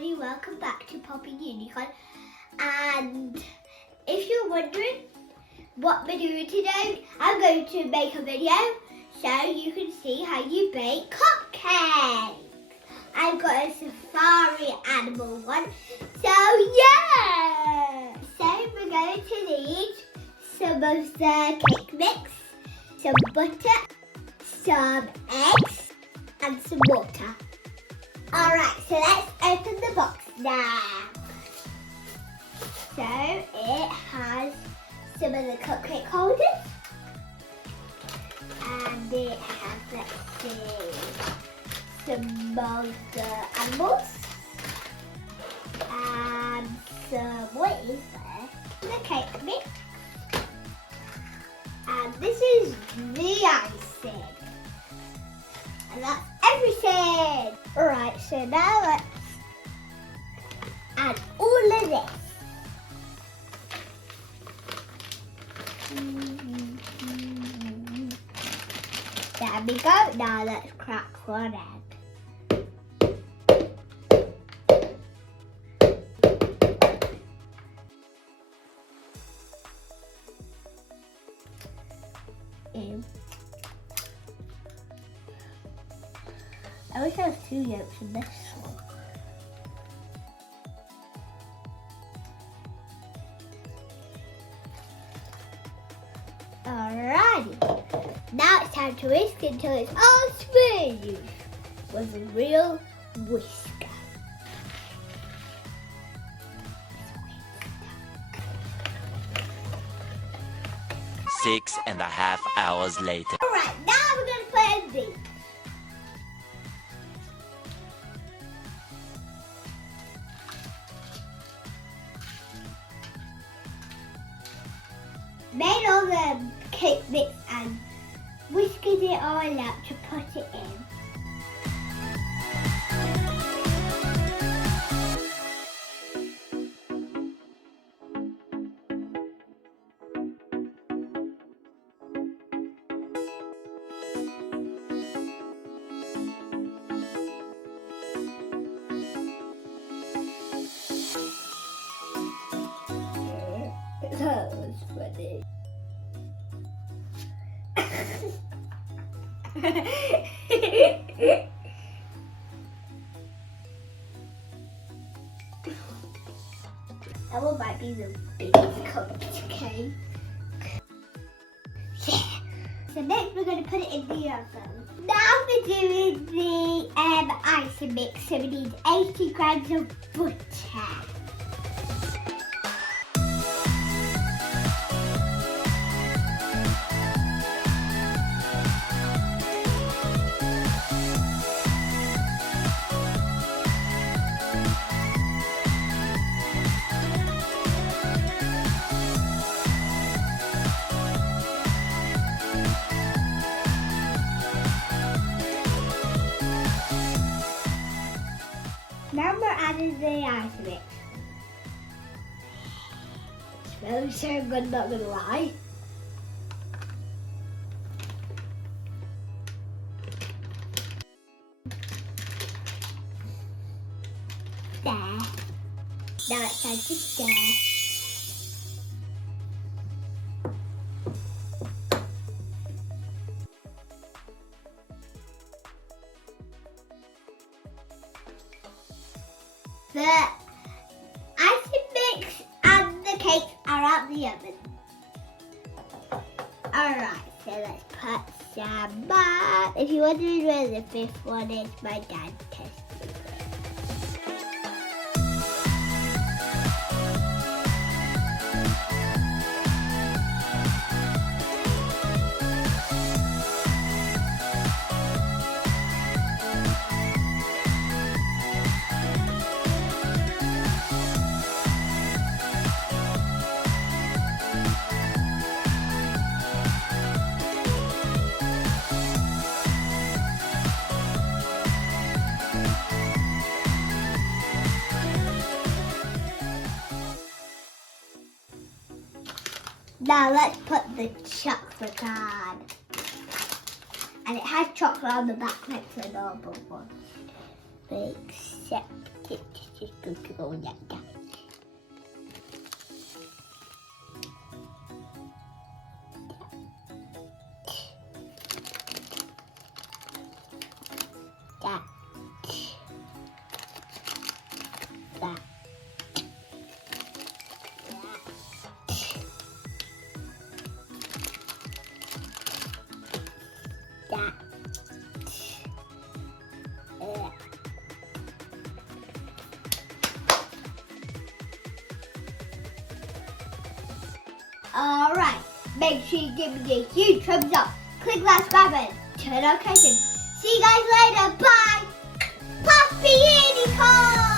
everybody, welcome back to Poppy Unicorn. And if you're wondering what we're doing today, I'm going to make a video so you can see how you bake cupcakes. I've got a safari animal one, so yeah! So we're going to need some of the cake mix, some butter, some eggs and some water. Alright, so let's open the box now. So it has some of the cupcake holders. And it has, let's see, some of the animals. And some, what is there? The cake mix. And this is the icing. And that's everything. Alright, so now let's add all of this. There we go. Now let's crack one egg. Ew. I wish there was 2 yolks in this one. Alrighty, now it's time to whisk until it's all smooth with a real whisker. 6.5 hours later. Alright, now we're going to put in these. Made all the cake mix and whisked it all out to put it in. That was funny. That one might be the biggest cupcake. Yeah. So next we're going to put it in the oven. Now we're doing the icing mix. So we need 80 grams of butter. Now we're adding the ice mix. It smells so good, not gonna lie. There. Now it's time to stir. The icing mix and the cakes are out the oven. Alright, so let's put some more. If you're wondering where the 5th one is, my dad tested it. Now let's put the chocolate on. And it has chocolate on the back like the normal one. Except it's just going to go like that. That. That. That. Alright, make sure you give me a huge thumbs up, click that subscribe button, turn on notifications. See you guys later, bye! Puppy Unicorn!